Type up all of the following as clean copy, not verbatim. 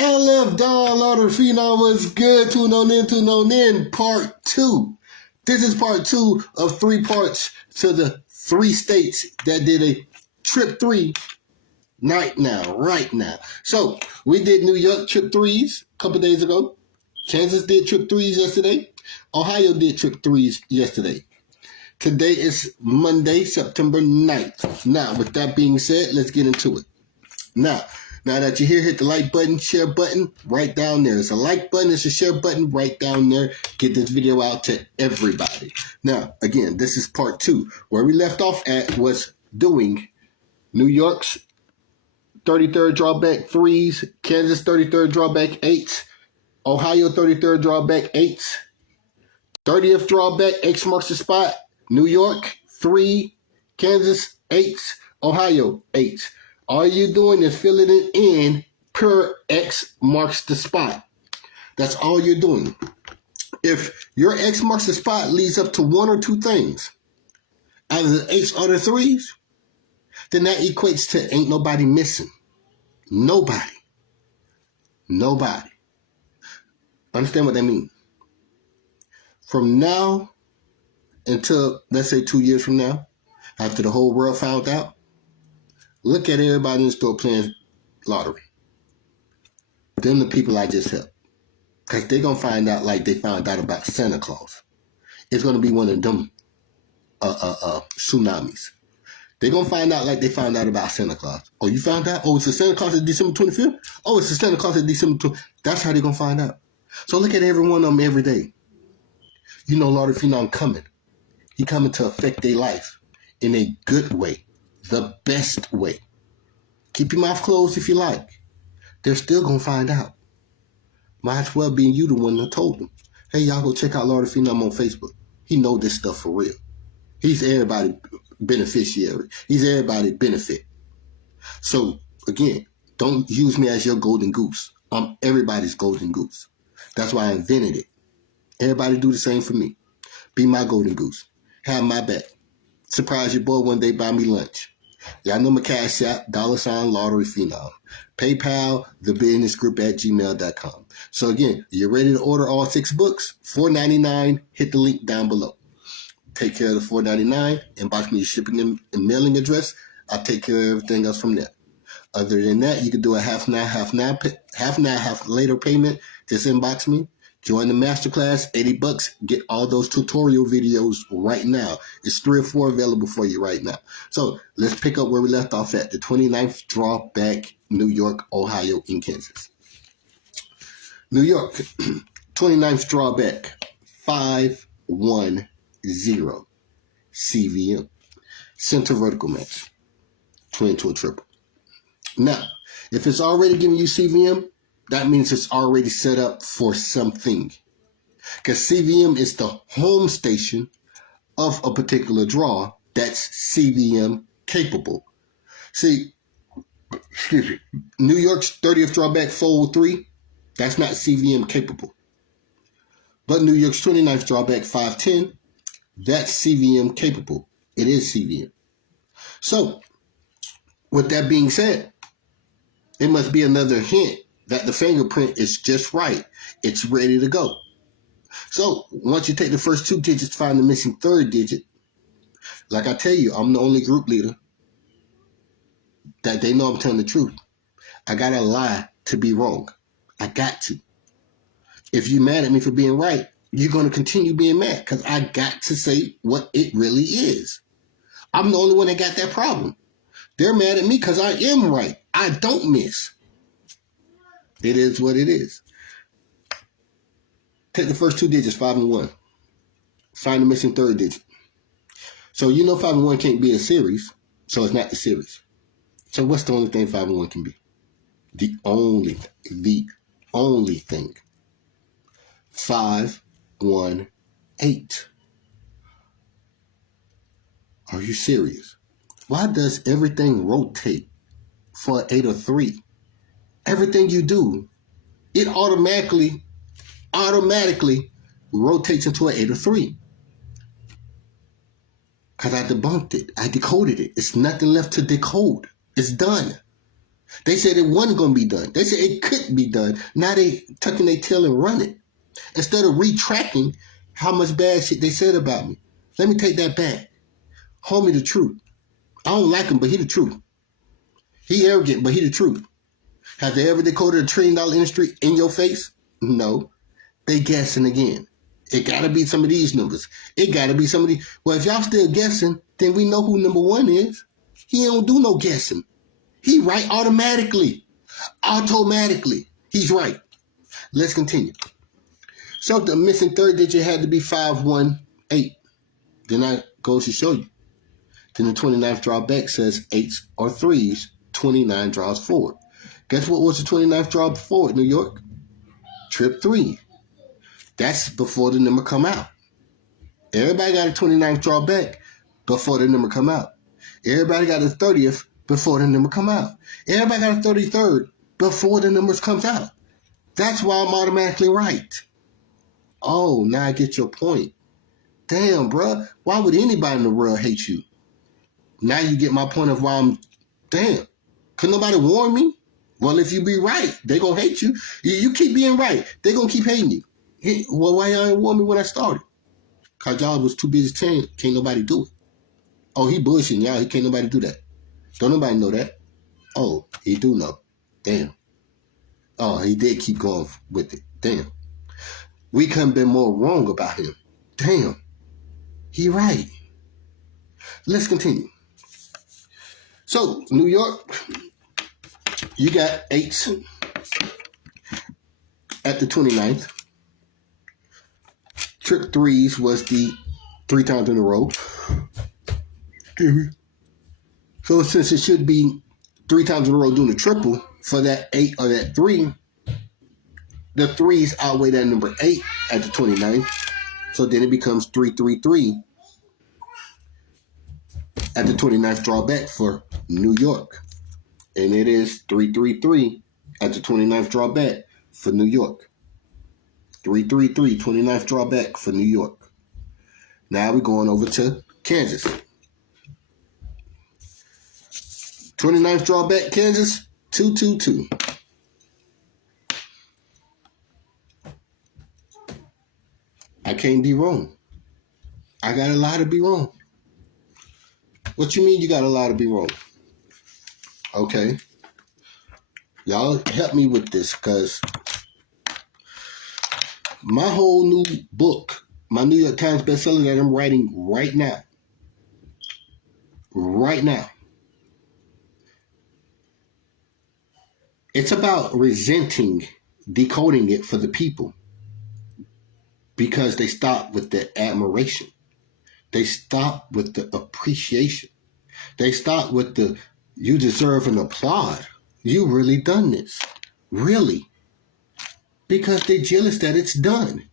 LF Don Lauder Phenom was good. Tune on in. Part 2. This is part 2 of 3 parts to the 3 states that did a trip 3 right now. So we did New York trip 3s a couple days ago. Kansas did trip 3s yesterday. Ohio did trip 3s yesterday. Today is Monday, September 9th. Now, with that being said, let's get into it. Now that you're here, hit the like button, share button right down there. It's a like button, it's a share button right down there. Get this video out to everybody. Now, again, this is part 2. Where we left off at was doing New York's 33rd drawback 3s, Kansas 33rd drawback 8s, Ohio 33rd drawback 8s, 30th drawback X marks the spot, New York 3, Kansas 8s, Ohio 8s. All you're doing is filling it in per X marks the spot. That's all you're doing. If your X marks the spot leads up to 1 or 2 things, either the 8s or the 3s, then that equates to ain't nobody missing. Nobody. Understand what that means? From now until, let's say, 2 years from now, after the whole world found out, look at everybody in the store playing lottery. Them the people I just helped. Because they're going to find out like they found out about Santa Claus. It's going to be one of them tsunamis. They're going to find out like they found out about Santa Claus. Oh, you found out? Oh, it's the Santa Claus at December 25th? Oh, it's the Santa Claus at December 25th. That's how they're going to find out. So look at every one of them every day. You know Lord Phenom coming. He coming to affect their life in a good way. The best way. Keep your mouth closed if you like. They're still going to find out. Might as well be you the one that told them. Hey, y'all go check out Lord Phenom on Facebook. He know this stuff for real. He's everybody beneficiary. He's everybody benefit. So, again, don't use me as your golden goose. I'm everybody's golden goose. That's why I invented it. Everybody do the same for me. Be my golden goose. Have my back. Surprise your boy one day, buy me lunch. Y'all know my cash app, $ Lottery Phenom. PayPal, thebusinessgroup@gmail.com. So again, you're ready to order all 6 books, $4.99. Hit the link down below. Take care of the $4.99. Inbox me your shipping and mailing address. I'll take care of everything else from there. Other than that, you can do a half later payment. Just inbox me. Join the masterclass, $80. Get all those tutorial videos right now. It's 3 or 4 available for you right now. So let's pick up where we left off at. The 29th drawback, New York, Ohio, and Kansas. New York, 29th drawback, 510 CVM. Center vertical match. Twin to a triple. Now, if it's already giving you CVM, that means it's already set up for something. Because CVM is the home station of a particular draw that's CVM capable. See, New York's 30th drawback fold 3, that's not CVM capable. But New York's 29th drawback 510, that's CVM capable. It is CVM. So, with that being said, it must be another hint that the fingerprint is just right. It's ready to go. So once you take the first 2 digits, find the missing 3rd digit. Like I tell you, I'm the only group leader that they know I'm telling the truth. I gotta lie to be wrong. I got to. If you're mad at me for being right, you're going to continue being mad because I got to say what it really is. I'm the only one that got that problem. They're mad at me because I am right. I don't miss. It is what it is. Take the first 2 digits, 5 and 1. Find the missing 3rd digit. So you know 5 and 1 can't be a series, so it's not the series. So what's the only thing 5 and 1 can be? The only thing. 5, 1, 8. Are you serious? Why does everything rotate for 8 or 3? Everything you do, it automatically rotates into an 8 or 3. Because I debunked it. I decoded it. It's nothing left to decode. It's done. They said it wasn't going to be done. They said it couldn't be done. Now they tucking their tail and running. Instead of retracting how much bad shit they said about me. Let me take that back. Homie the truth. I don't like him, but he the truth. He arrogant, but he the truth. Have they ever decoded $1 trillion industry in your face? No. They guessing again. It got to be some of these numbers. It got to be some of these. Well, if y'all still guessing, then we know who number one is. He don't do no guessing. He right automatically. Automatically. He's right. Let's continue. So the missing third digit had to be 518. Then I goes to show you. Then the 29th draw back says 8s or 3s. 29 draws forward. Guess what was the 29th draw forward, New York? Trip 3. That's before the number come out. Everybody got a 29th draw back before the number come out. Everybody got a 30th before the number come out. Everybody got a 33rd before the numbers comes out. That's why I'm automatically right. Oh, now I get your point. Damn, bruh. Why would anybody in the world hate you? Now you get my point of why I'm... Damn. Could nobody warn me? Well, if you be right, they going to hate you. You keep being right. They going to keep hating you. Well, why y'all didn't warn me when I started? Because y'all was too busy saying can't nobody do it. Oh, he bullshitting y'all. He can't nobody do that. Don't nobody know that. Oh, he do know. Damn. Oh, he did keep going with it. Damn. We couldn't been more wrong about him. Damn. He right. Let's continue. So, New York, you got 8s at the 29th. Trip 3s was the 3 times in a row. So since it should be 3 times in a row doing the triple for that 8 or that 3, the 3s outweigh that number 8 at the 29th. So then it becomes 333 at the 29th drawback for New York. And it is 333 at the 29th drawback for New York. 333, 29th drawback for New York. Now we're going over to Kansas. 29th drawback, Kansas, 222. I can't be wrong. I got a lot to be wrong. What you mean you got a lot to be wrong? Okay. Y'all help me with this, because my whole new book, my New York Times bestseller that I'm writing right now, it's about resenting, decoding it for the people, because they stop with the admiration. They stop with the appreciation. They stop with the, you deserve an applaud. You really done this. Really. Because they're jealous that it's done.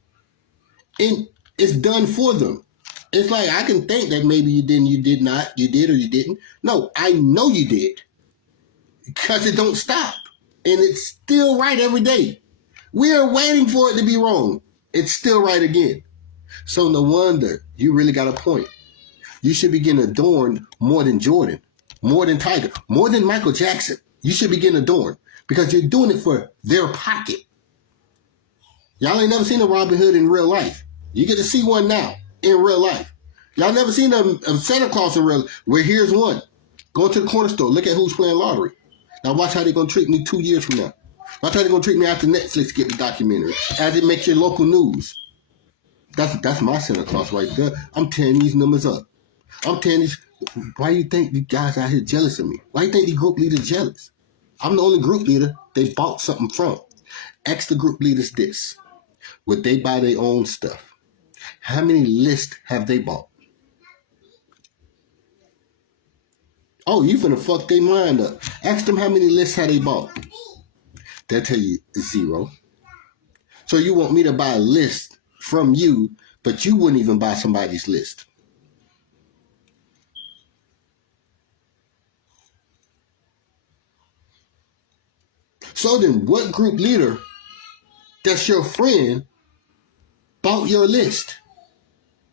And it's done for them. It's like, I can think that maybe you didn't, you did not, you did or you didn't. No, I know you did. Because it don't stop. And it's still right every day. We are waiting for it to be wrong. It's still right again. So no wonder you really got a point. You should be getting adorned more than Jordan, more than Tiger, more than Michael Jackson. You should be getting adorned because you're doing it for their pocket. Y'all ain't never seen a Robin Hood in real life. You get to see one now in real life. Y'all never seen a Santa Claus in real life. Well, here's one. Go to the corner store. Look at who's playing lottery. Now watch how they're going to treat me 2 years from now. Watch how they're going to treat me after Netflix get the documentary. As it makes your local news. That's my Santa Claus right there. I'm tearing these numbers up. I'm telling you, why you think you guys out here jealous of me? Why you think the group leaders jealous? I'm the only group leader they bought something from. Ask the group leaders this. Would they buy their own stuff? How many lists have they bought? Oh, you finna fuck their mind up. Ask them how many lists have they bought. They'll tell you 0. So you want me to buy a list from you, but you wouldn't even buy somebody's list. So then what group leader that's your friend bought your list?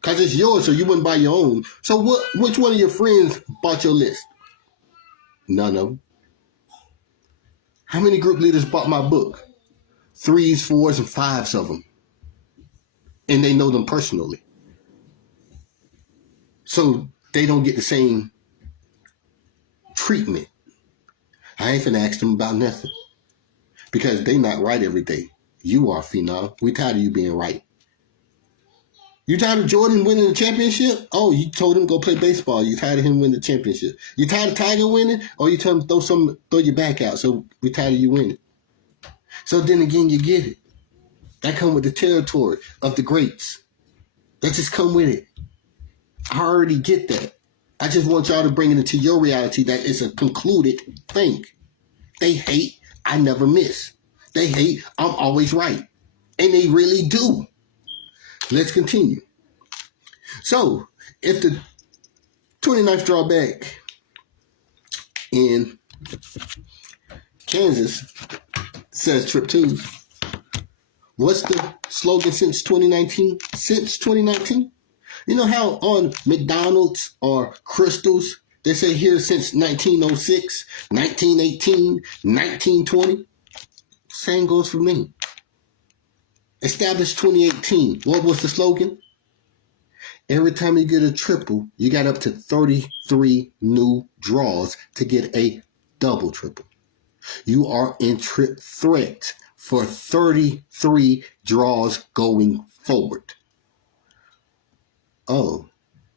Because it's yours, so you wouldn't buy your own. So which one of your friends bought your list? None of them. How many group leaders bought my book? 3s, 4s, and 5s of them. And they know them personally. So they don't get the same treatment. I ain't finna ask them about nothing. Because they not right every day. You are, Phenom. We tired of you being right. You tired of Jordan winning the championship? Oh, you told him go play baseball. You tired of him winning the championship. You tired of Tiger winning? Or you told him throw your back out. So we tired of you winning. So then again, you get it. That come with the territory of the greats. That just come with it. I already get that. I just want y'all to bring it into your reality that it's a concluded thing. They hate, I never miss. They hate, I'm always right. And they really do. Let's continue. So, if the 29th drawback in Kansas says trip 2, what's the slogan since 2019? Since 2019? You know how on McDonald's or Crystals, they say here since 1906, 1918, 1920? Same goes for me. Established 2018. What was the slogan? Every time you get a triple, you got up to 33 new draws to get a double triple. You are in trip threat for 33 draws going forward. Oh,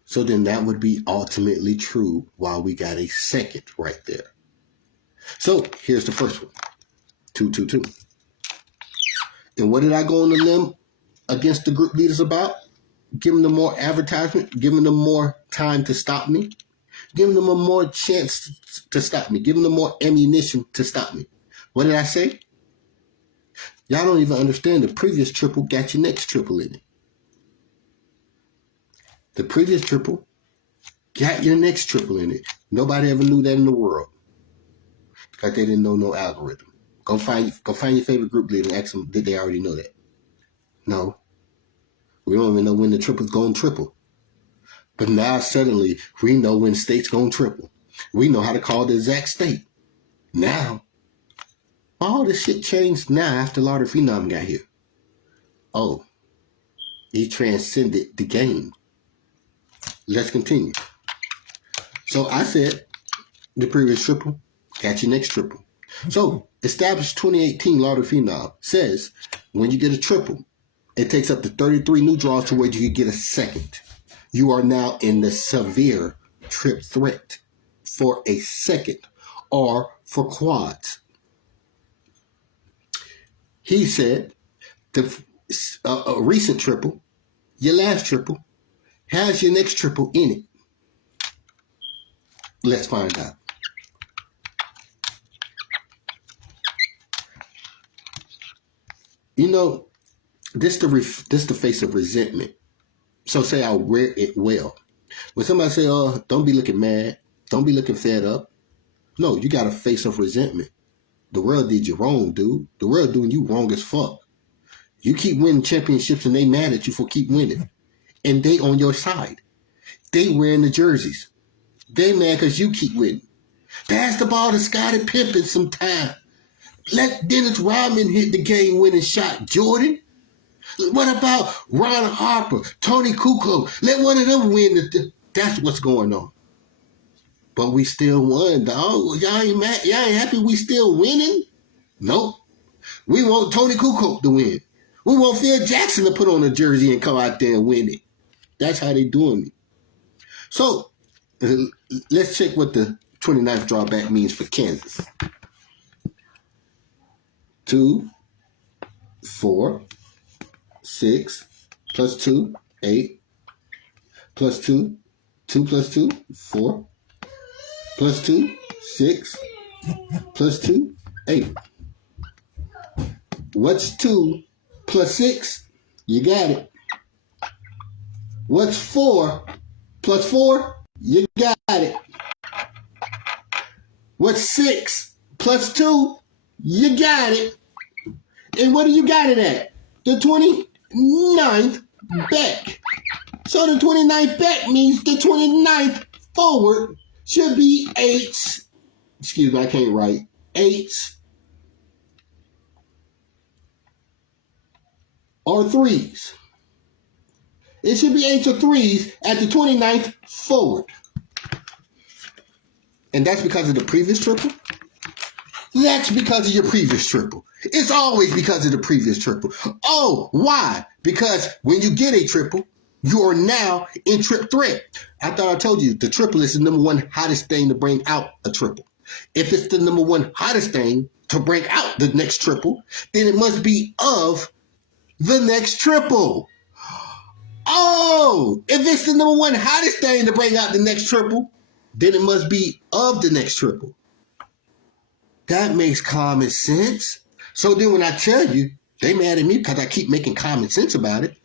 so then that would be ultimately true while we got a second right there. So here's the first one. 222. And what did I go on the limb against the group leaders about? Giving them more advertisement, giving them more time to stop me, giving them a more chance to stop me, giving them more ammunition to stop me. What did I say? Y'all don't even understand the previous triple got your next triple in it. The previous triple got your next triple in it. Nobody ever knew that in the world because they didn't know no algorithm. Go find your favorite group leader and ask them, did they already know that? No. We don't even know when the triple's going triple. But now suddenly we know when state's going triple. We know how to call the exact state. Now, all this shit changed now after Lord Phenom got here. Oh, he transcended the game. Let's continue. So I said the previous triple, got your next triple. So established 2018 Lord Phenom says when you get a triple, it takes up to 33 new draws to where you can get a second. You are now in the severe trip threat for a second or for quads. He said a recent triple, your last triple, has your next triple in it. Let's find out. You know, this the face of resentment. So say I wear it well. When somebody say, oh, don't be looking mad, don't be looking fed up. No, you got a face of resentment. The world did you wrong, dude. The world doing you wrong as fuck. You keep winning championships and they mad at you for keep winning. And they on your side. They wearing the jerseys. They mad because you keep winning. Pass the ball to Scottie Pippen sometime. Let Dennis Rodman hit the game-winning shot, Jordan. What about Ron Harper, Tony Kukoc? Let one of them win. That's what's going on. But we still won, dog. Y'all ain't mad? Y'all ain't happy we still winning? Nope. We want Tony Kukoc to win. We want Phil Jackson to put on a jersey and come out there and win it. That's how they doing me. So, let's check what the 29th drawback means for Kansas. 2, 4, 6, plus 2, 8, plus 2, 2 plus 2, 4, plus 2, 6, plus 2, 8. What's 2 plus 6? You got it. What's 4 plus 4? You got it. What's 6 plus 2? You got it. And what do you got it at? The 29th back. So the 29th back means the 29th forward should be 8s. Excuse me, I can't write. 8s, or threes. It should be 8s or 3s at the 29th forward. And that's because of the previous triple? That's because of your previous triple. It's always because of the previous triple. Oh, why? Because when you get a triple, you are now in trip threat. I thought I told you the triple is the number one hottest thing to bring out a triple. If it's the number one hottest thing to bring out the next triple, then it must be of the next triple. Oh, if it's the number one hottest thing to bring out the next triple, then it must be of the next triple. That makes common sense. So then when I tell you, they mad at me because I keep making common sense about it.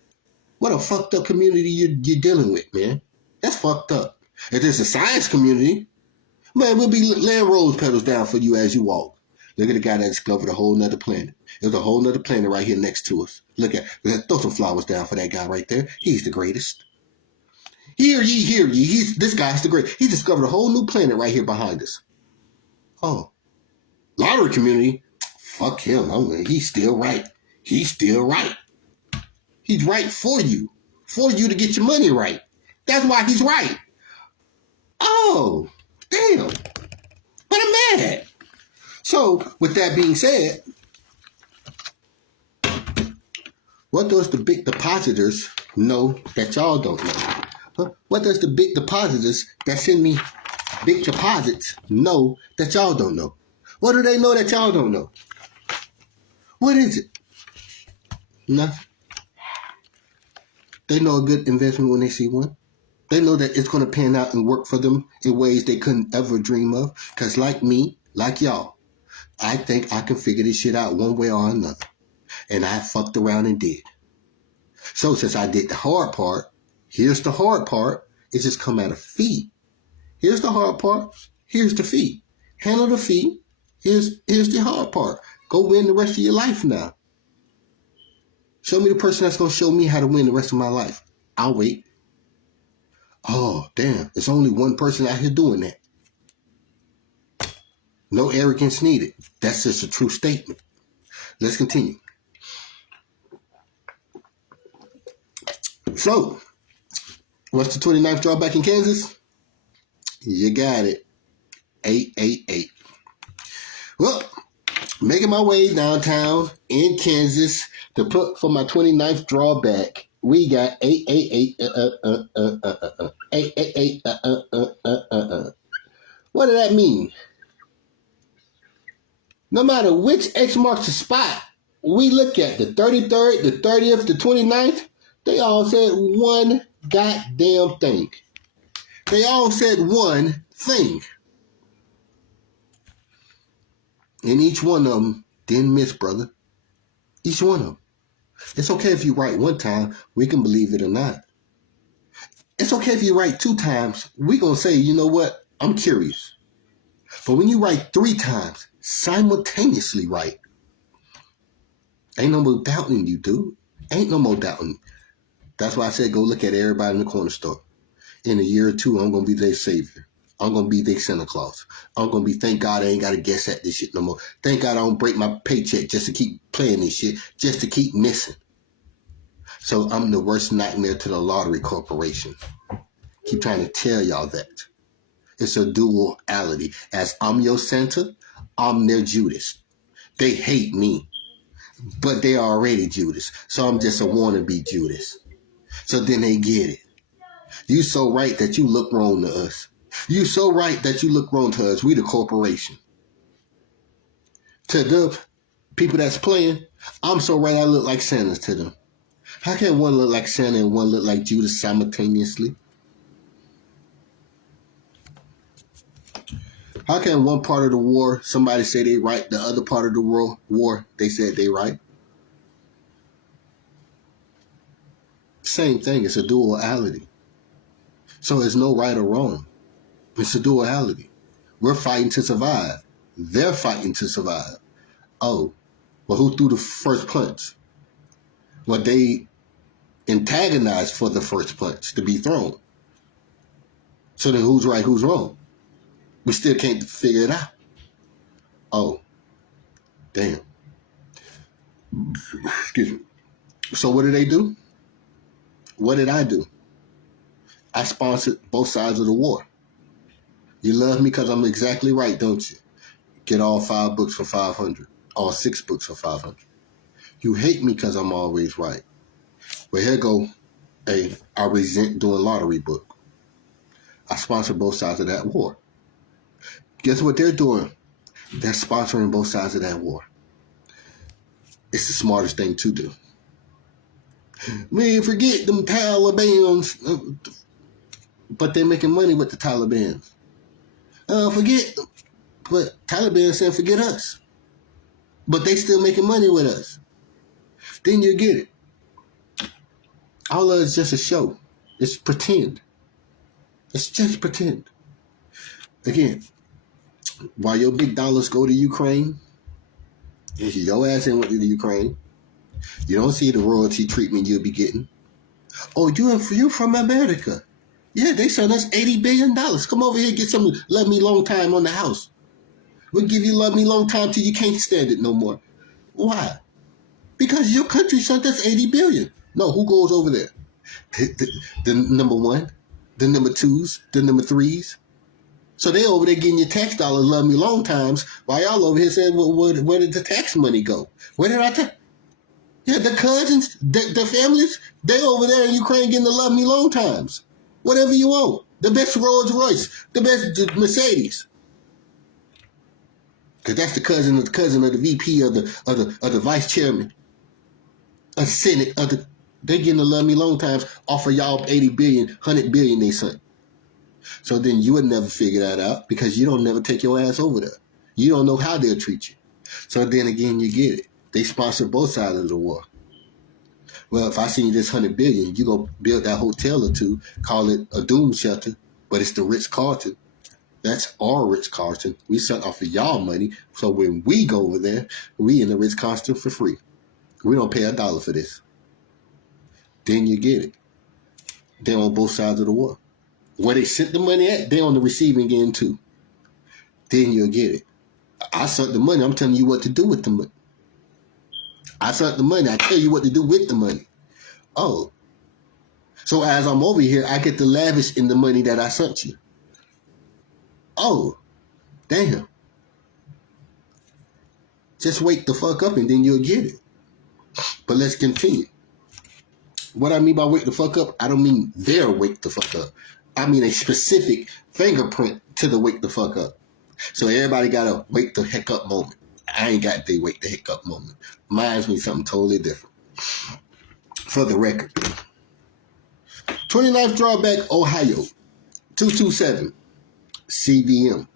What a fucked up community you're dealing with, man. That's fucked up. If it's a science community, man, we'll be laying rose petals down for you as you walk. Look at the guy that discovered a whole nother planet. There's a whole nother planet right here next to us. Look at, throw some flowers down for that guy right there. He's the greatest. Hear ye. This guy's the greatest. He discovered a whole new planet right here behind us. Oh, lottery community, fuck him. He's still right. He's still right. He's right for you to get your money right. That's why he's right. Oh, damn. But I'm mad. So, with that being said, what does the big depositors know that y'all don't know? Huh? What does the big depositors that send me big deposits know that y'all don't know? What do they know that y'all don't know? What is it? Nothing. They know a good investment when they see one. They know that it's going to pan out and work for them in ways they couldn't ever dream of. Because like me, like y'all, I think I can figure this shit out one way or another. And I fucked around and did. So since I did the hard part, here's the hard part. It just come at a fee. Here's the hard part. Here's the fee. Handle the fee. Here's the hard part. Go win the rest of your life now. Show me the person that's going to show me how to win the rest of my life. I'll wait. Oh, damn. There's only one person out here doing that. No arrogance needed. That's just a true statement. Let's continue. So, what's the 29th drawback in Kansas? You got it. 888. Well, making my way downtown in Kansas to put for my 29th drawback, we got 888. 888. What does that mean? No matter which X marks the spot, we look at the 33rd, the 30th, the 29th, they all said one goddamn thing. They all said one thing. And each one of them didn't miss, brother. Each one of them. It's okay if you write one time, we can believe it or not. It's okay if you write 2 times, we gonna say, you know what, I'm curious. But when you write 3 times, simultaneously write, ain't no more doubting you, dude. Ain't no more doubting. That's why I said go look at everybody in the corner store. In a year or 2, I'm gonna be their savior. I'm going to be their Santa Claus. I'm going to be, thank God I ain't got to guess at this shit no more. Thank God I don't break my paycheck just to keep playing this shit, just to keep missing. So I'm the worst nightmare to the lottery corporation. Keep trying to tell y'all that. It's a duality. As I'm your Santa, I'm their Judas. They hate me, but they are already Judas. So I'm just a wannabe Judas. So then they get it. You so right that you look wrong to us. You so right that you look wrong to us. We the corporation. To the people that's playing, I'm so right I look like Santa to them. How can one look like Santa and one look like Judas simultaneously? How can one part of the war, somebody say they right, the other part of the war, they said they right? Same thing, it's a duality. So there's no right or wrong. It's a duality. We're fighting to survive. They're fighting to survive. Oh, well, who threw the first punch? Well, they antagonized for the first punch to be thrown. So then who's right, who's wrong? We still can't figure it out. Oh, damn. Excuse me. So what do they do? What did I do? I sponsored both sides of the war. You love me because I'm exactly right, don't you? Get all 5 books for 500. All 6 books for 500. You hate me because I'm always right. Well, here go I resent doing lottery book. I sponsor both sides of that war. Guess what they're doing? They're sponsoring both sides of that war. It's the smartest thing to do. Man, forget them Taliban, but they're making money with the Taliban. Forget them. But Taliban saying forget us. But they still making money with us. Then you get it. All of it's just a show. It's pretend. It's just pretend. Again, while your big dollars go to Ukraine, your ass ain't went to the Ukraine. You don't see the royalty treatment you'll be getting. Oh, you're from America. Yeah, they sent us $80 billion. Come over here and get some love me long time on the house. We'll give you love me long time till you can't stand it no more. Why? Because your country sent us $80 billion. No, who goes over there? The number one, the number twos, the number threes. So they over there getting your tax dollars love me long times while y'all over here saying, well, where did the tax money go? Where did I tax? Yeah, the cousins, the families, they over there in Ukraine getting the love me long times. Whatever you want. The best Rolls Royce, the best Mercedes. Because that's the cousin of the VP of the vice chairman of the Senate. They getting the love me long times off of y'all 80 billion, 100 billion they sent. So then you would never figure that out because you don't never take your ass over there. You don't know how they'll treat you. So then again, you get it. They sponsor both sides of the war. Well, if I send you this 100 billion, you go build that hotel or two, call it a doom shelter, but it's the Ritz-Carlton. That's our Ritz-Carlton. We sent off of y'all money. So when we go over there, we in the Ritz-Carlton for free. We don't pay $1 for this. Then you get it. They're on both sides of the war. Where they sent the money at, they're on the receiving end too. Then you'll get it. I sent the money. I'm telling you what to do with the money. I sent the money. I tell you what to do with the money. Oh. So as I'm over here, I get to lavish in the money that I sent you. Oh. Damn. Just wake the fuck up and then you'll get it. But let's continue. What I mean by wake the fuck up, I don't mean their wake the fuck up. I mean a specific fingerprint to the wake the fuck up. So everybody got a wake the heck up moment. I ain't got the wake the heck up moment. Mine's means something totally different. For the record. 29th drawback, Ohio. 227. CVM.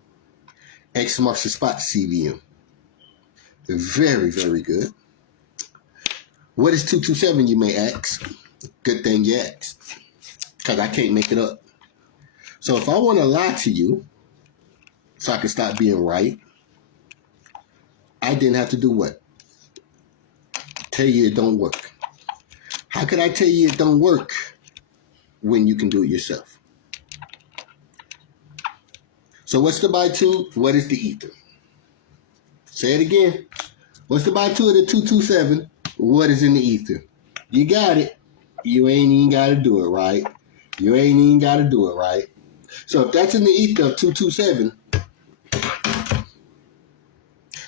X marks the spot, CVM. Very, very good. What is 227, you may ask? Good thing you asked. Because I can't make it up. So if I want to lie to you, so I can stop being right, I didn't have to do what? Tell you it don't work. How could I tell you it don't work when you can do it yourself? So what's the by two? What is the ether? Say it again. What's the by two of the 227? What is in the ether? You got it. You ain't even got to do it, right? You ain't even got to do it, right? So if that's in the ether of 227,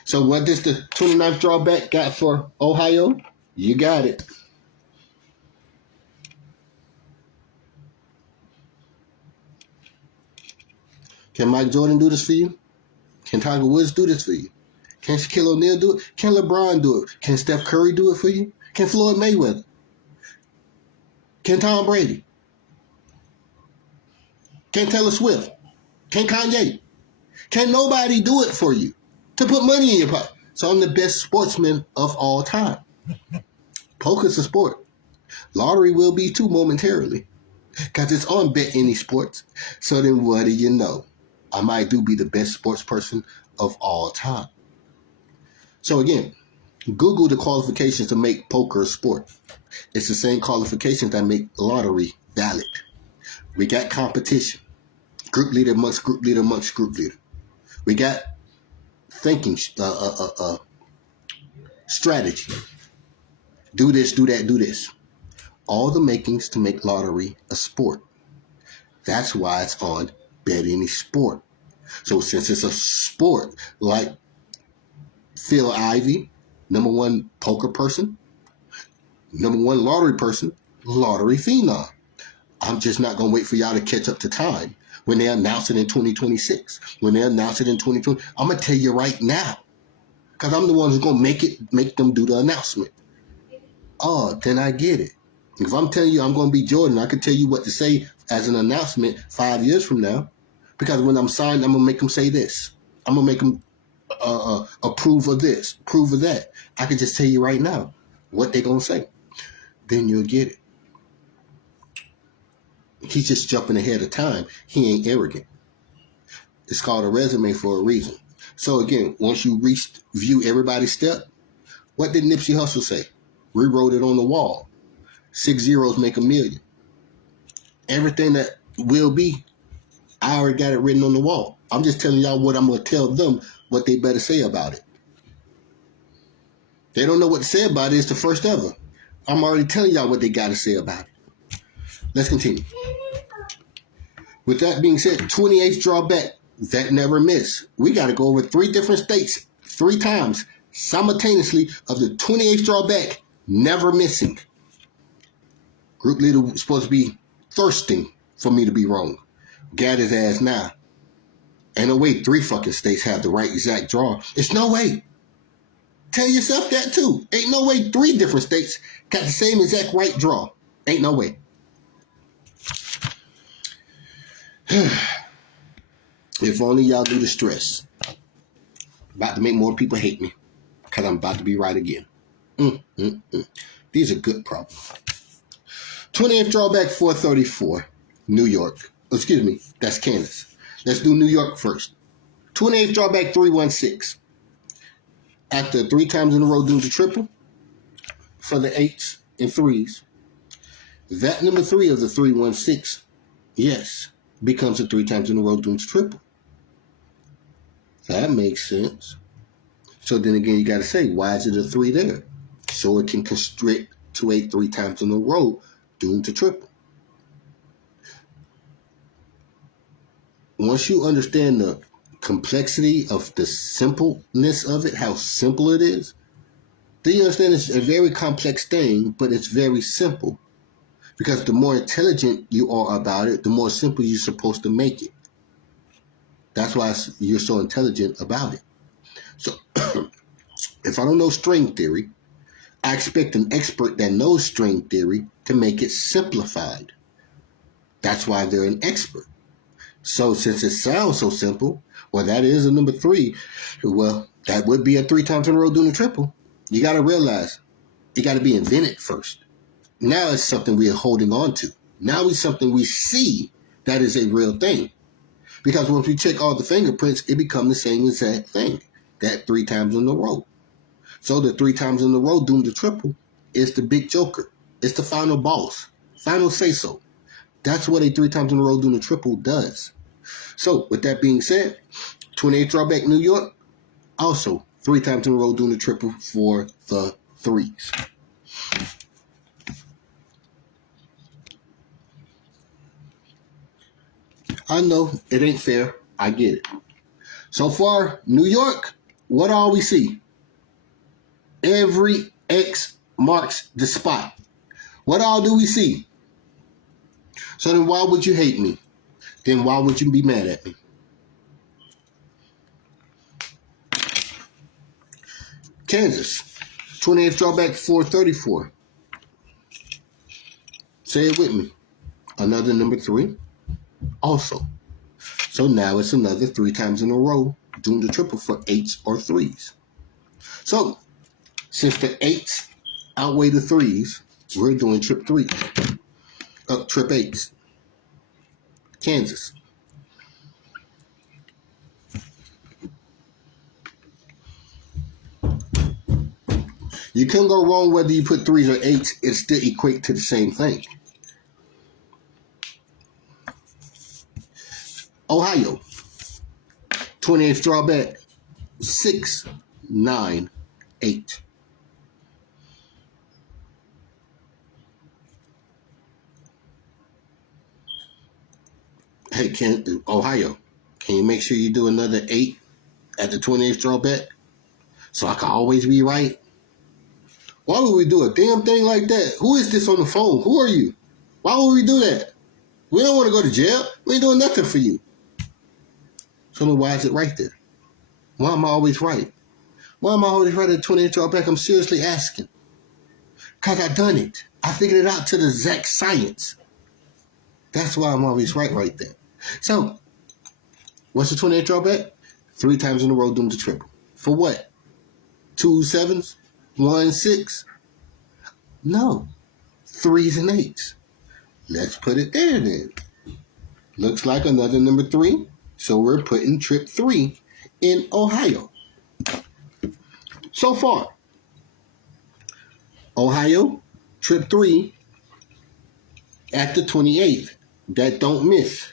so what does the 29th drawback got for Ohio? You got it. Can Mike Jordan do this for you? Can Tiger Woods do this for you? Can Shaquille O'Neal do it? Can LeBron do it? Can Steph Curry do it for you? Can Floyd Mayweather? Can Tom Brady? Can Taylor Swift? Can Kanye? Can nobody do it for you to put money in your pocket? So I'm the best sportsman of all time. Poker's a sport. Lottery will be too momentarily because it's on Bet Any Sports. So then what do you know? I might be the best sports person of all time. So again, Google the qualifications to make poker a sport. It's the same qualifications that make lottery valid. We got competition. Group leader amongst group leader amongst group leader. We got thinking strategy. Do this, do that, do this. All the makings to make lottery a sport. That's why it's on Bet Any Sport. So since it's a sport, like Phil Ivey, number one poker person, number one lottery person, lottery phenom. I'm just not going to wait for y'all to catch up to time when they announce it in 2026. When they announce it in 2020, I'm going to tell you right now, because I'm the one who's going to make them do the announcement. Oh, then I get it. If I'm telling you I'm going to be Jordan, I can tell you what to say as an announcement 5 years from now, because when I'm signed, I'm going to make them say this. I'm going to make them approve of this, approve of that. I can just tell you right now what they're going to say. Then you'll get it. He's just jumping ahead of time. He ain't arrogant. It's called a resume for a reason. So again, once you view everybody's step, what did Nipsey Hussle say? Rewrote it on the wall. 6 zeros make a million. Everything that will be, I already got it written on the wall. I'm just telling y'all what I'm going to tell them, what they better say about it. They don't know what to say about it. It's the first ever. I'm already telling y'all what they got to say about it. Let's continue. With that being said, 28th drawback, that never miss. We got to go over 3 different states 3 times simultaneously of the 28th drawback, never missing. Group leader was supposed to be thirsting for me to be wrong. Gat his ass now. Ain't no way 3 fucking states have the right exact draw. It's no way. Tell yourself that too. Ain't no way 3 different states got the same exact right draw. Ain't no way. If only y'all knew the stress. About to make more people hate me because I'm about to be right again. These are good problems. 20th drawback 434, New York. Excuse me, that's Kansas. Let's do New York first. 28th drawback 316. After 3 times in a row doing the triple for the 8s and 3s, that number 3 of the 316, yes, becomes a 3 times in a row doing the triple. That makes sense. So then again, you got to say, why is it a 3 there? So it can constrict to a 3 times in a row doomed to triple. Once you understand the complexity of the simpleness of it, how simple it is, then you understand it's a very complex thing, but it's very simple. Because the more intelligent you are about it, the more simple you're supposed to make it. That's why you're so intelligent about it. So if I don't know string theory, I expect an expert that knows string theory to make it simplified. That's why they're an expert. So since it sounds so simple, well, that is a number 3. Well, that would be a 3 times in a row doing a triple. You got to realize it got to be invented first. Now it's something we are holding on to. Now it's something we see that is a real thing. Because once we check all the fingerprints, it becomes the same exact thing. That 3 times in a row. So the 3 times in a row doing the triple is the big joker. It's the final boss. Final say-so. That's what a 3 times in a row doing the triple does. So with that being said, 28th drawback New York, also 3 times in a row doing the triple for the 3s. I know it ain't fair. I get it. So far, New York, what all we see? Every X marks the spot. What all do we see? So then why would you hate me? Then why would you be mad at me? Kansas, 28th drawback 434. Say it with me. Another number 3. Also. So now it's another 3 times in a row doing the triple for 8s or 3s. So since the 8s outweigh the 3s, we're doing trip 8s. Kansas. You couldn't go wrong whether you put 3s or 8s. It still equate to the same thing. Ohio. 28th drawback 6, 9, 8. Hey, Ohio, can you make sure you do another 8 at the 28th draw bet so I can always be right? Why would we do a damn thing like that? Who is this on the phone? Who are you? Why would we do that? We don't want to go to jail. We ain't doing nothing for you. So then why is it right there? Why am I always right? Why am I always right at 28th draw back? I'm seriously asking. Because I done it. I figured it out to the exact science. That's why I'm always right there. So, what's the 28th draw back? 3 times in a row doing the triple. For what? 2 7s? 1 6? No. 3s and 8s. Let's put it there then. Looks like another number 3. So we're putting trip 3 in Ohio. So far, Ohio, trip 3 at the 28th. That don't miss.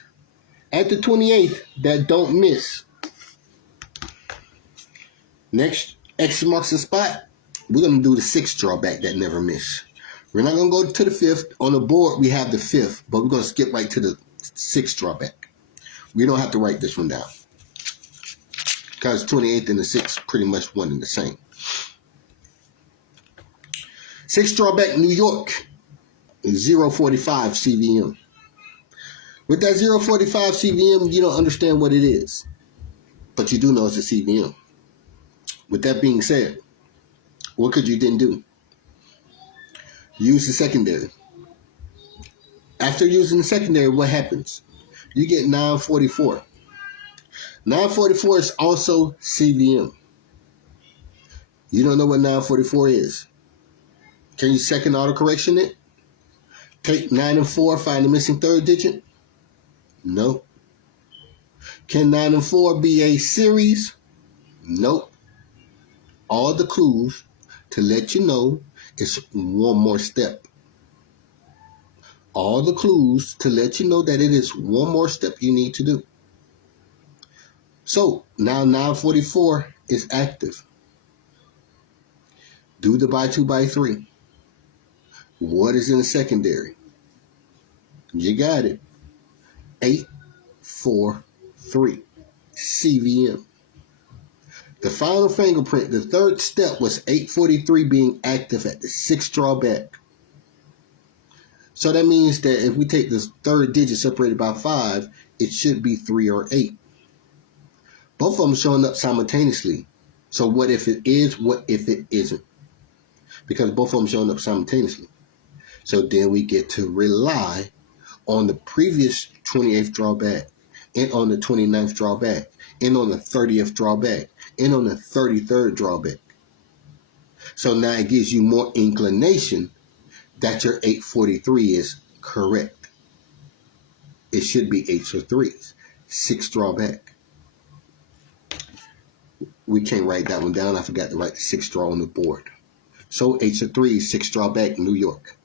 At the 28th, that don't miss. Next, X marks the spot. We're going to do the 6th drawback that never miss. We're not going to go to the 5th. On the board, we have the 5th, but we're going to skip right to the 6th drawback. We don't have to write this one down because 28th and the 6th pretty much one and the same. 6th drawback, New York, 0.45 CVM. With that 0.45 CVM, you don't understand what it is, but you do know it's a CVM. With that being said, what could you then do? Use the secondary. After using the secondary, what happens? You get 944. 944 is also CVM. You don't know what 944 is. Can you second autocorrection it? Take 9 and 4, find the missing third digit? No. Can 9 and 4 be a series? Nope. All the clues to let you know it's one more step. All the clues to let you know that it is one more step you need to do. So now 944 is active. Do the by 2 by 3. What is in the secondary? You got it. 843 CVM. The final fingerprint, the third step was 843 being active at the 6th drawback. So that means that if we take this third digit separated by 5, it should be 3 or 8. Both of them showing up simultaneously. So what if it is, what if it isn't? Because both of them showing up simultaneously. So then we get to rely on the previous 28th drawback, and on the 29th drawback, and on the 30th drawback, and on the 33rd drawback. So now it gives you more inclination that your 843 is correct. It should be 8s or 3s. 6th drawback. We can't write that one down. I forgot to write the 6th draw on the board. So 8s or 3s, 6th drawback, New York.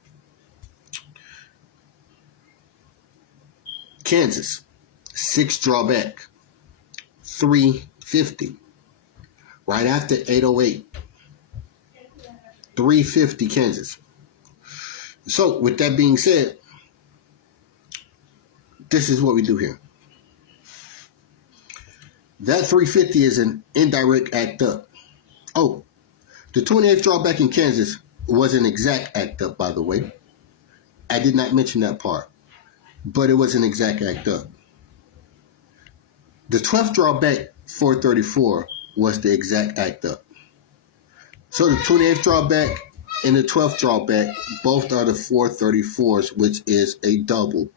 Kansas, 6th drawback, 350. Right after 808, 350 Kansas. So with that being said, this is what we do here. That 350 is an indirect act up. Oh, the 28th drawback in Kansas was an exact act up, by the way. I did not mention that part, but it was an exact act up. The 12th drawback, 434, was the exact act up. So the 28th drawback and the 12th drawback, both are the 434s, which is a double.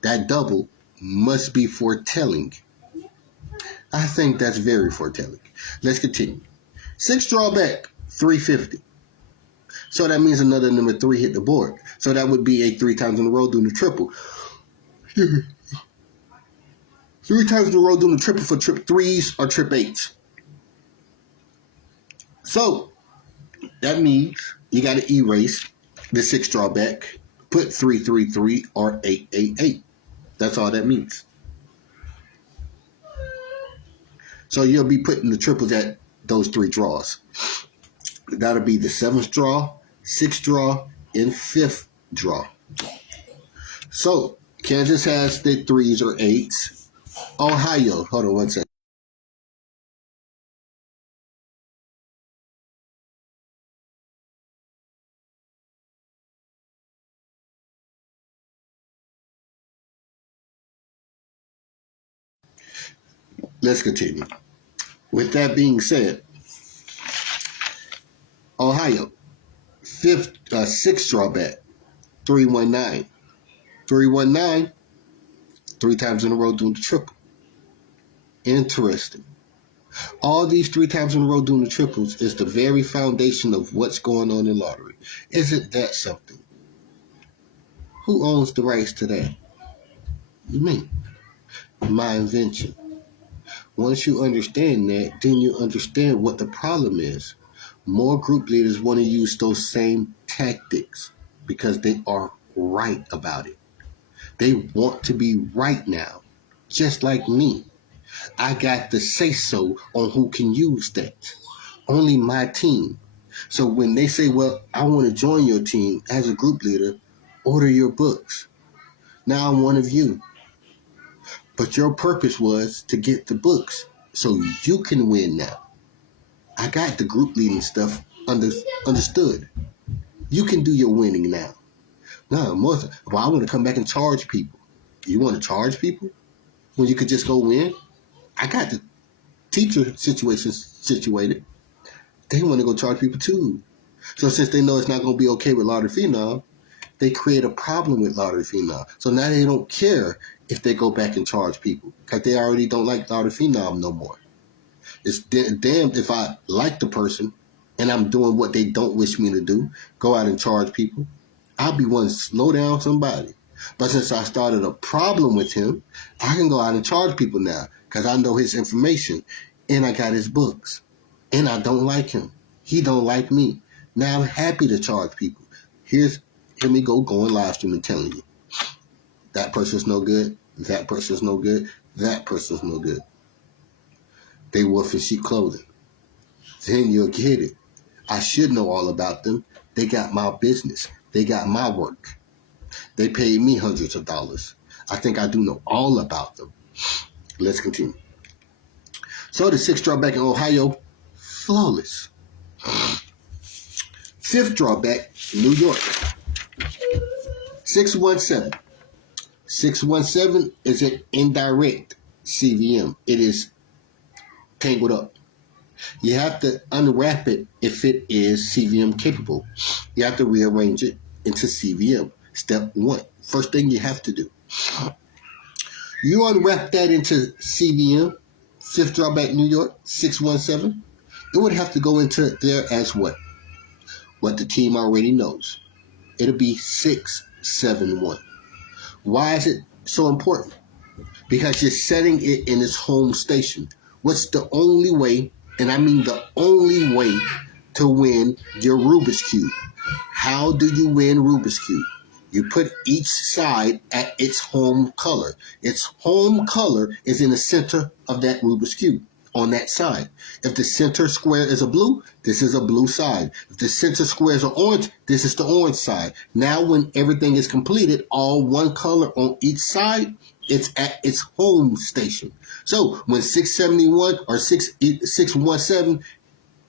That double must be foretelling. I think that's very foretelling. Let's continue. 6th drawback, 350. So that means another number 3 hit the board. So that would be a 3 times in a row doing the triple. 3 times in a row doing the triple for trip 3s or trip 8s. So that means you got to erase the 6th drawback, put 333 or 888. That's all that means. So you'll be putting the triples at those 3 draws. That'll be the 7th draw, 6th draw, and 5th draw. So Kansas has the 3s or 8s. Ohio, hold on one second. Let's continue. With that being said, Ohio, sixth drawback, 319. 319, 3 times in a row doing the triple. Interesting. All these 3 times in a row doing the triples is the very foundation of what's going on in lottery. Isn't that something? Who owns the rights to that? Me. My invention. Once you understand that, then you understand what the problem is. More group leaders want to use those same tactics because they are right about it. They want to be right now, just like me. I got the say so on who can use that. Only my team. So when they say, well, I want to join your team as a group leader, order your books. Now I'm one of you. But your purpose was to get the books so you can win now. I got the group leading stuff understood. You can do your winning now. No, well, I want to come back and charge people. You want to charge people when you could just go win? I got the teacher situations situated. They want to go charge people too. So since they know it's not going to be okay with lottery phenom, they create a problem with lottery phenom. So now they don't care if they go back and charge people because they already don't like lottery phenom no more. It's damned if I like the person and I'm doing what they don't wish me to do, go out and charge people. I'll be one to slow down somebody. But since I started a problem with him, I can go out and charge people now because I know his information and I got his books. And I don't like him. He don't like me. Now I'm happy to charge people. Here we go going live stream and telling you that person's no good, that person's no good, that person's no good. They wolf in sheep clothing. Then you'll get it. I should know all about them. They got my business. They got my work. They paid me hundreds of dollars. I think I do know all about them. Let's continue. So the sixth drawback in Ohio, flawless. Fifth drawback, New York. 617. 617 is an indirect CVM. It is tangled up. You have to unwrap it if it is CVM capable. You have to rearrange it into CVM. Step one. First thing you have to do. You unwrap that into CVM, fifth drawback New York, 617. It would have to go into there as what? What the team already knows. It'll be 671. Why is it so important? Because you're setting it in its home station. What's the only way, and I mean the only way, to win your Rubik's Cube? How do you win Rubik's Cube? You put each side at its home color. Its home color is in the center of that Rubik's Cube, on that side. If the center square is a blue, this is a blue side. If the center square is an orange, this is the orange side. Now when everything is completed, all one color on each side, it's at its home station. So when 671 or 617,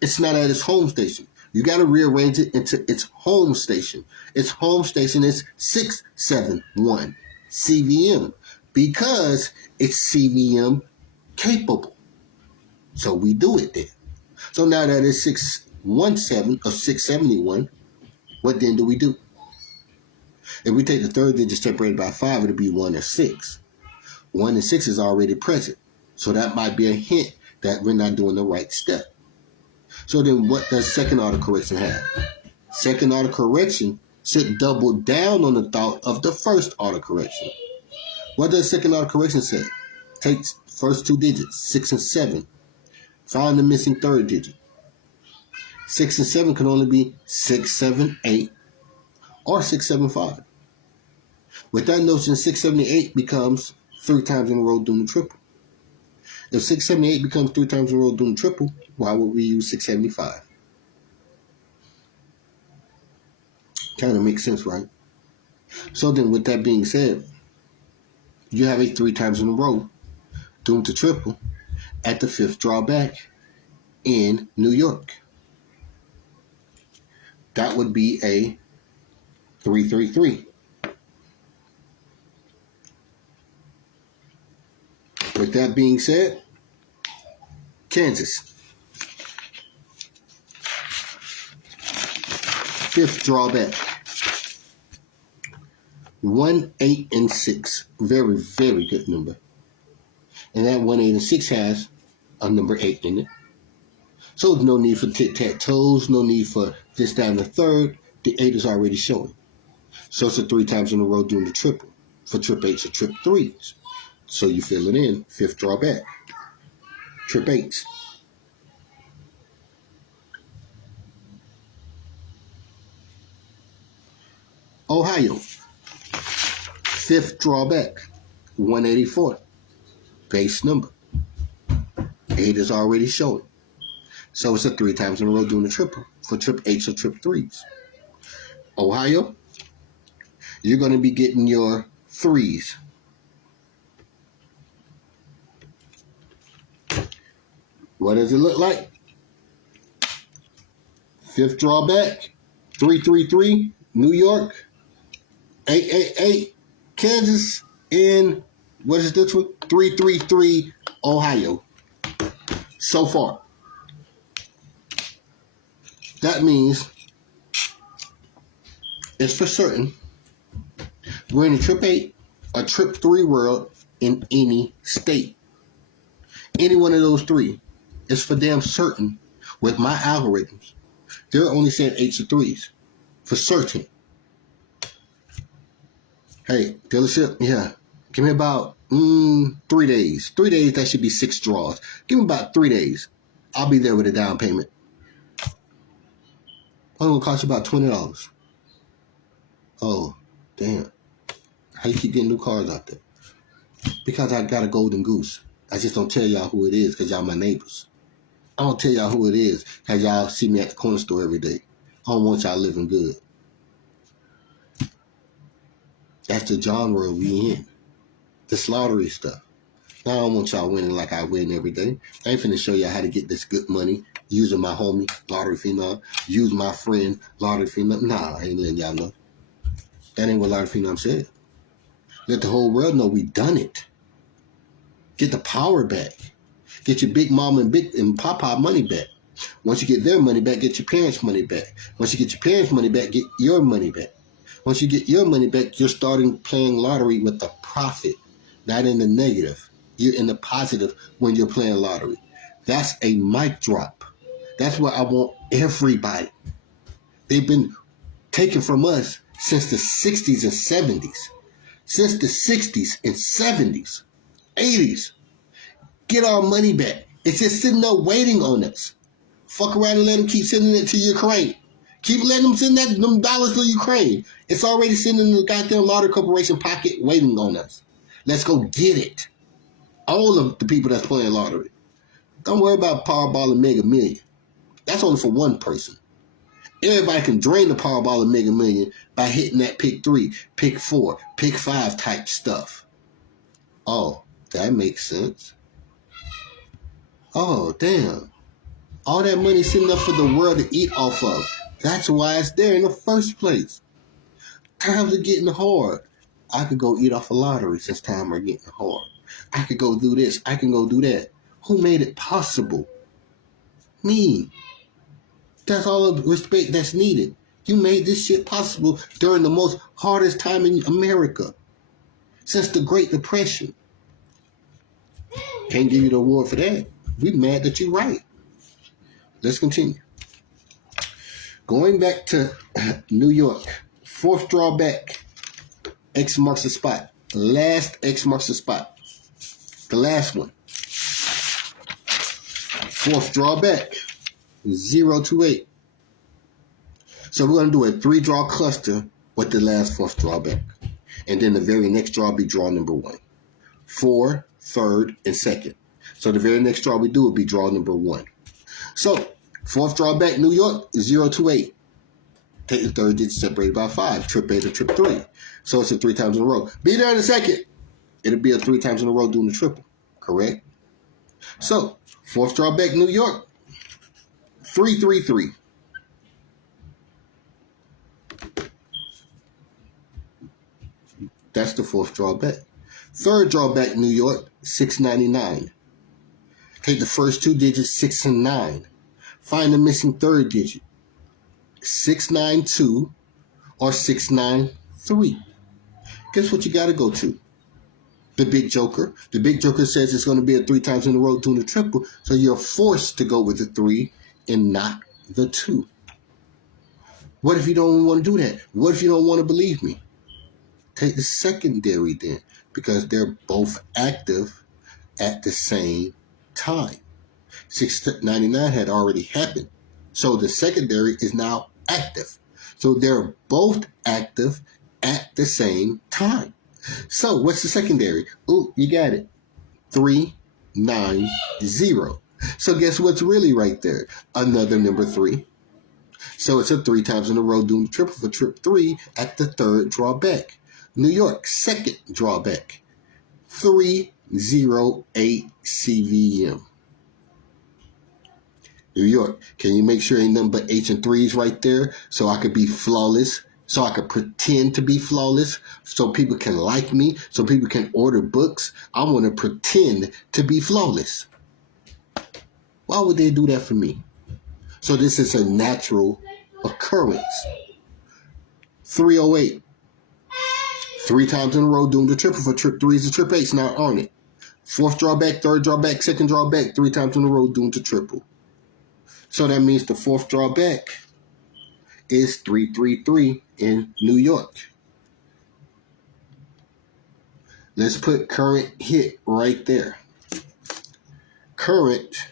it's not at its home station. You got to rearrange it into its home station. Its home station is 671 CVM because it's CVM capable. So we do it there. So now that it's 617 or 671, what then do we do? If we take the third digit separated by 5, it'll be 1 or 6. 1 and 6 is already present. So that might be a hint that we're not doing the right step. So then what does second order correction have? Second order correction should double down on the thought of the first order correction. What does second order correction say? Take first two digits, 6 and 7. Find the missing third digit. 6 and 7 can only be 678 or 675. With that notion, 678 becomes 3 times in a row doing the triple. If 678 becomes 3 times in a row doing the triple, why would we use 675? Kind of makes sense, right? So then with that being said, you have a 3 times in a row doomed to triple at the 5th drawback in New York. That would be a 333. With that being said, Kansas. 5th drawback. 1, 8, and 6. Very, very good number. And that 1, 8, and 6 has a number 8 in it. So there's no need for tic-tac-toes, no need for this, that, and the third. The 8 is already showing. So it's a 3 times in a row doing the triple. For trip 8s or trip 3s. So you fill it in. 5th drawback. Trip 8s. Ohio. 5th drawback. 184. Base number. 8 is already showing. So it's a 3 times in a row doing the triple. For trip 8s or trip 3s. Ohio. You're going to be getting your 3s. What does it look like? 5th drawback, 333, New York, 888, Kansas, and what is this one? 333, Ohio. So far. That means it's for certain we're in a trip 8 or trip 3 world in any state. Any one of those 3 is for damn certain with my algorithms. They're only saying 8s or 3s. For certain. Hey, dealership, yeah. Give me about 3 days. 3 days, that should be 6 draws. Give me about 3 days. I'll be there with a down payment. It's going to cost you about $20. Oh, damn. How you keep getting new cars out there? Because I got a golden goose. I just don't tell y'all who it is because y'all my neighbors. I don't tell y'all who it is because y'all see me at the corner store every day. I don't want y'all living good. That's the genre we in. This lottery stuff. Now I don't want y'all winning like I win every day. I ain't finna show y'all how to get this good money using my homie, Lottery Phenom, use my friend, Lottery Phenom. Nah, I ain't letting y'all know. That ain't what Lottery Phenom said. Let the whole world know we done it. Get the power back. Get your big mama and big and papa money back. Once you get their money back, get your parents' money back. Once you get your parents' money back, get your money back. Once you get your money back, you're starting playing lottery with a profit, not in the negative. You're in the positive when you're playing lottery. That's a mic drop. That's what I want everybody. They've been taken from us since the 60s and 70s. Since the 60s and 70s, 80s. Get our money back. It's just sitting there waiting on us. Fuck around and let them keep sending it to Ukraine. Keep letting them send them dollars to Ukraine. It's already sitting in the goddamn lottery corporation pocket waiting on us. Let's go get it. All of the people that's playing lottery. Don't worry about Powerball and Mega Million. That's only for one person. Everybody can drain the Powerball and Mega Million by hitting that pick 3, pick 4, pick 5 type stuff. Oh, that makes sense. Oh, damn. All that money sitting up for the world to eat off of. That's why it's there in the first place. Times are getting hard. I could go eat off a lottery since times are getting hard. I could go do this. I can go do that. Who made it possible? Me. That's all the respect that's needed. You made this shit possible during the most hardest time in America. Since the Great Depression. Can't give you the award for that. We mad that you're right. Let's continue. Going back to New York. 4th drawback. X marks the spot. Last X marks the spot. The last one. 4th drawback. 028. So we're going to do a 3-draw cluster with the last 4th drawback. And then the very next draw will be draw number 1. 4, 3rd, and 2nd. So the very next draw we do will be draw number 1. So, 4th drawback, New York, 028. Take the 3rd digit separated by 5. Trip 8 or trip 3. So it's a 3 times in a row. Be there in a second. it'll be a 3 times in a row doing the triple, correct? So, fourth drawback, New York, 333. That's the fourth drawback. Third drawback, New York, 699. Take the first 2 digits, 6 and 9. Find the missing third digit, 692 or 693. Guess what you got to go to? The big joker. The big joker says it's going to be a 3 times in a row doing the triple, so you're forced to go with the 3 and not the 2. What if you don't want to do that? What if you don't want to believe me? Take the secondary then, because they're both active at the same time. 699 had already happened, so the secondary is now active. So they're both active at the same time. So what's the secondary? Ooh, you got it. 390. So guess what's really right there? Another number 3. So it's a 3 times in a row doing triple for trip 3 at the third drawback. New York, second drawback. 308 CVM. New York, can you make sure ain't nothing but H and 3s right there so I could be flawless, so I could pretend to be flawless, so people can like me, so people can order books? I want to pretend to be flawless. Why would they do that for me? So this is a natural occurrence. 308. 3 times in a row doing the triple for trip 3s and trip 8s now on it. Fourth drawback, third drawback, second drawback, 3 times in a row doing the triple. So that means the fourth drawback is 333 in New York. Let's put current hit right there. Current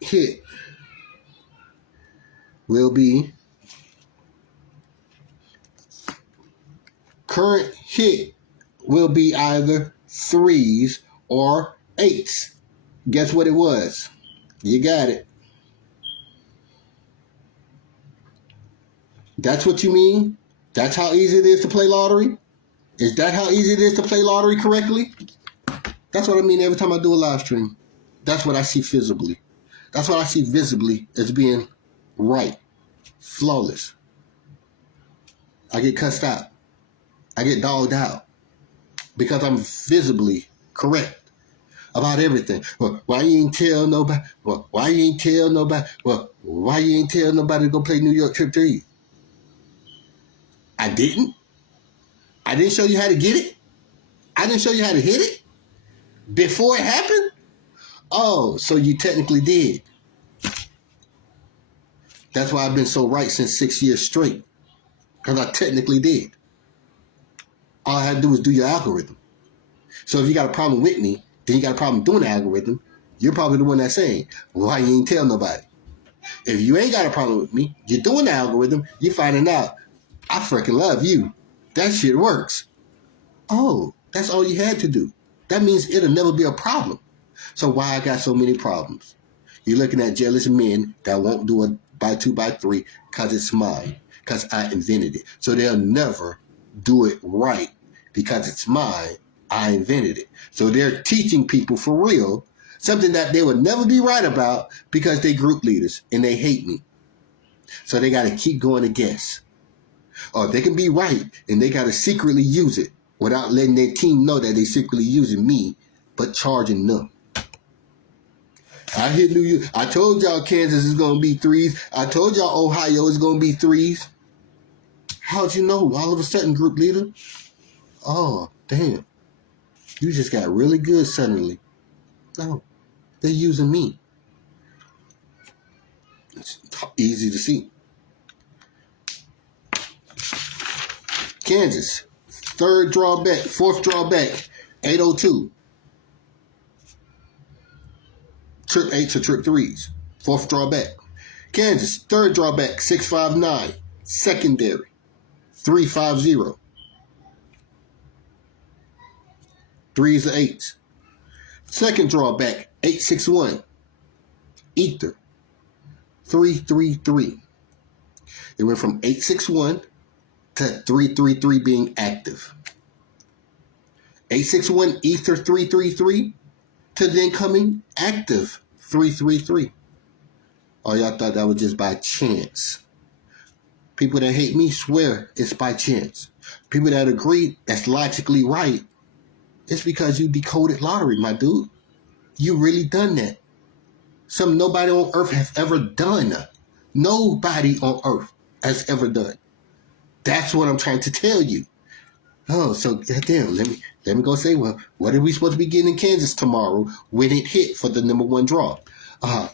hit will be either 3s or 8s. Guess what it was? You got it. That's what you mean? That's how easy it is to play lottery? Is that how easy it is to play lottery correctly? That's what I mean every time I do a live stream. That's what I see visibly. That's what I see visibly as being right, flawless. I get cussed out. I get dogged out because I'm visibly correct about everything. Well, why you ain't tell nobody? Well, why you ain't tell nobody? Well, why you ain't tell nobody to go play New York Trip 3? I didn't. I didn't show you how to get it. I didn't show you how to hit it before it happened. Oh, so you technically did. That's why I've been so right since 6 years straight, because I technically did. All I had to do was do your algorithm. So if you got a problem with me, then you got a problem doing the algorithm, you're probably the one that's saying, well, why you ain't tell nobody? If you ain't got a problem with me, you're doing the algorithm, you're finding out, I freaking love you. That shit works. Oh, that's all you had to do. That means it'll never be a problem. So why I got so many problems? You're looking at jealous men that won't do a by 2 by 3 because it's mine, because I invented it. So they'll never do it right because it's mine. I invented it. So they're teaching people for real something that they would never be right about because they group leaders and they hate me. So they got to keep going to guess. Or they can be right and they got to secretly use it without letting their team know that they secretly using me, but charging them. I hit New York. I told y'all Kansas is going to be 3s. I told y'all Ohio is going to be 3s. How'd you know? All of a sudden, group leader? Oh, damn. You just got really good suddenly. No, they're using me. It's easy to see. Kansas, fourth drawback, 802. Trip 8 to trip 3s. Fourth drawback. Kansas, third drawback, 659. Secondary, 350. 3s to 8s. Second drawback, 861. ether, 333. It went from 861 to 333 being active. 861 ether 333 to then coming active 333. Oh, y'all thought that was just by chance. People that hate me swear it's by chance. People that agree that's logically right, it's because you decoded lottery, my dude. You really done that. Something nobody on earth has ever done. Nobody on earth has ever done. That's what I'm trying to tell you. Oh, so damn, let me go say, well, what are we supposed to be getting in Kansas tomorrow when it hit for the number one draw?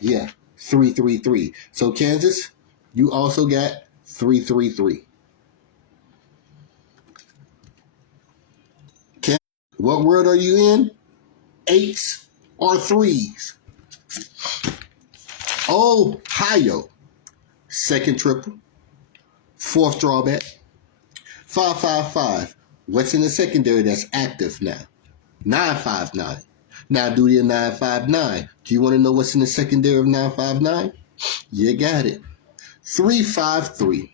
Yeah, 333. So Kansas, you also got 333. Kansas, what world are you in? Eights or threes? Ohio, second triple, fourth drawback, 555. What's in the secondary that's active now? 959. Now do your 959. Do you want to know what's in the secondary of 959? You got it. 353.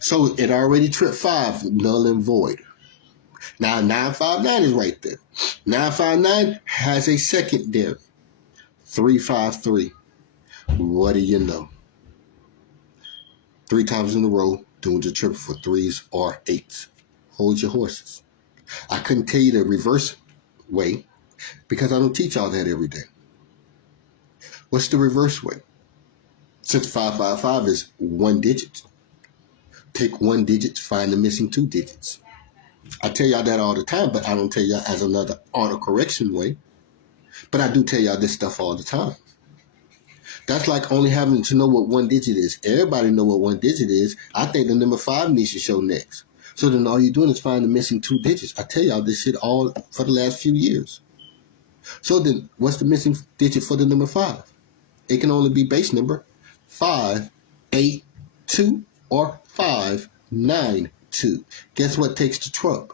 So it already tripped 5, null and void. Now 959 is right there. 959 has a secondary. 353. What do you know? 3 times in a row, doing the triple for 3s or 8s. Hold your horses. I couldn't tell you the reverse way because I don't teach all that every day. What's the reverse way? Since 555 is 1 digit, take 1 digit to find the missing 2 digits. I tell y'all that all the time, but I don't tell y'all as another autocorrection way. But I do tell y'all this stuff all the time. That's like only having to know what 1 digit is. Everybody know what 1 digit is. I think the number 5 needs to show next. So then all you're doing is find the missing 2 digits. I tell y'all this shit all for the last few years. So then what's the missing digit for the number 5? It can only be base number 582 or 592. Guess what takes the trump?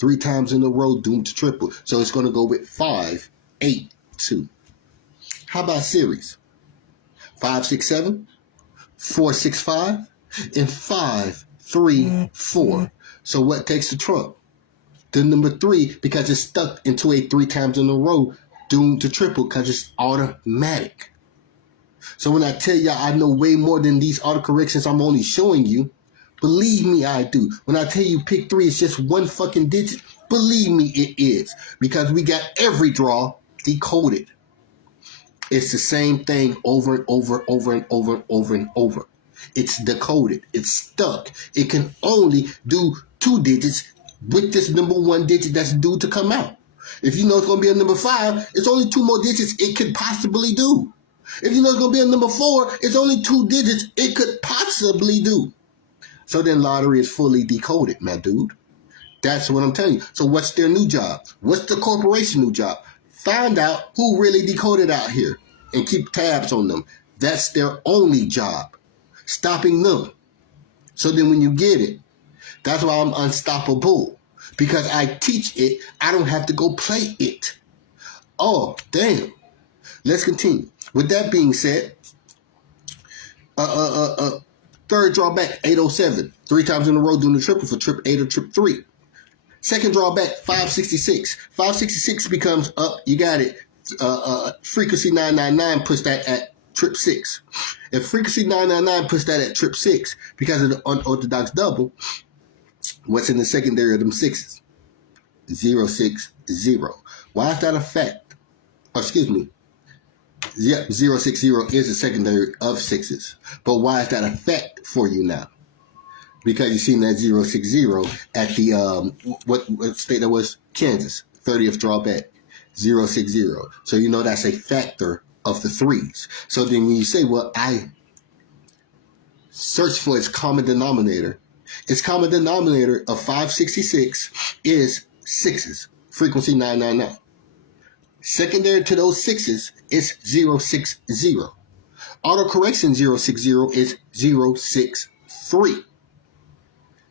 3 times in a row doomed to triple. So it's going to go with 582. How about series? 567, 465, and 534. So what takes the trump? The number 3, because it's stuck into a 3 times in a row doomed to triple because it's automatic. So when I tell y'all I know way more than these autocorrections I'm only showing you, believe me, I do. When I tell you pick 3 is just 1 fucking digit, believe me, it is. Because we got every draw decoded. It's the same thing over and over and over. It's decoded. It's stuck. It can only do 2 digits with this number 1 digit that's due to come out. If you know it's going to be a number 5, it's only 2 more digits it could possibly do. If you know it's going to be a number 4, it's only 2 digits it could possibly do. So then lottery is fully decoded, my dude. That's what I'm telling you. So what's their new job? What's the corporation new job? Find out who really decoded out here and keep tabs on them. That's their only job. Stopping them. So then when you get it, that's why I'm unstoppable. Because I teach it, I don't have to go play it. Oh, damn. Let's continue. With that being said, third drawback, 807. 3 times in a row doing the triple for trip 8 or trip 3. Second drawback, 566. 566 becomes up, you got it. Frequency 999 puts that at trip 6. If frequency 999 puts that at trip 6, because of the unorthodox double, what's in the secondary of them 6s? 060. Why is that a fact? Oh, excuse me. Yep, 060 is a secondary of 6s. But why is that a fact for you now? Because you've seen that 060 at the, what state that was? Kansas, 30th drawback, 060. So you know that's a factor of the 3s. So then when you say, well, I search for its common denominator of 566 is 6s, frequency 999. Secondary to those 6s is 060. Autocorrection 060 is 063.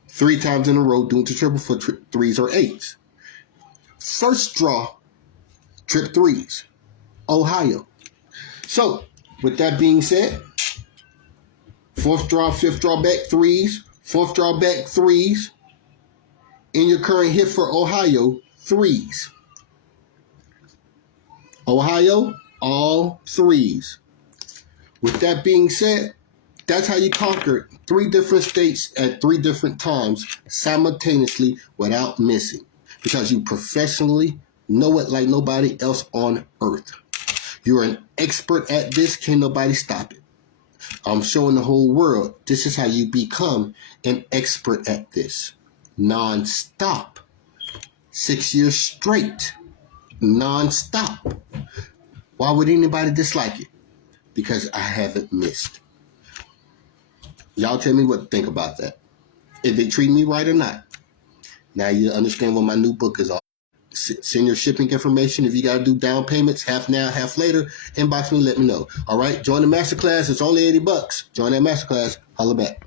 3 times in a row doing the triple for 3s or 8s. First draw, trip 3s. Ohio. So, with that being said, fourth draw, fifth draw back threes, fourth draw back threes. In your current hit for Ohio, threes. Ohio, all threes. With that being said, that's how you conquered 3 different states at 3 different times simultaneously without missing. Because you professionally know it like nobody else on earth. You're an expert at this, can't nobody stop it. I'm showing the whole world this is how you become an expert at this. Non-stop. 6 years straight. Non-stop. Why would anybody dislike it? Because I haven't missed. Y'all tell me what to think about that. If they treat me right or not. Now you understand what my new book is all. Send your shipping information. If you got to do down payments, half now, half later, inbox me, let me know. All right? Join the masterclass. It's only $80. Join that masterclass. Holla back.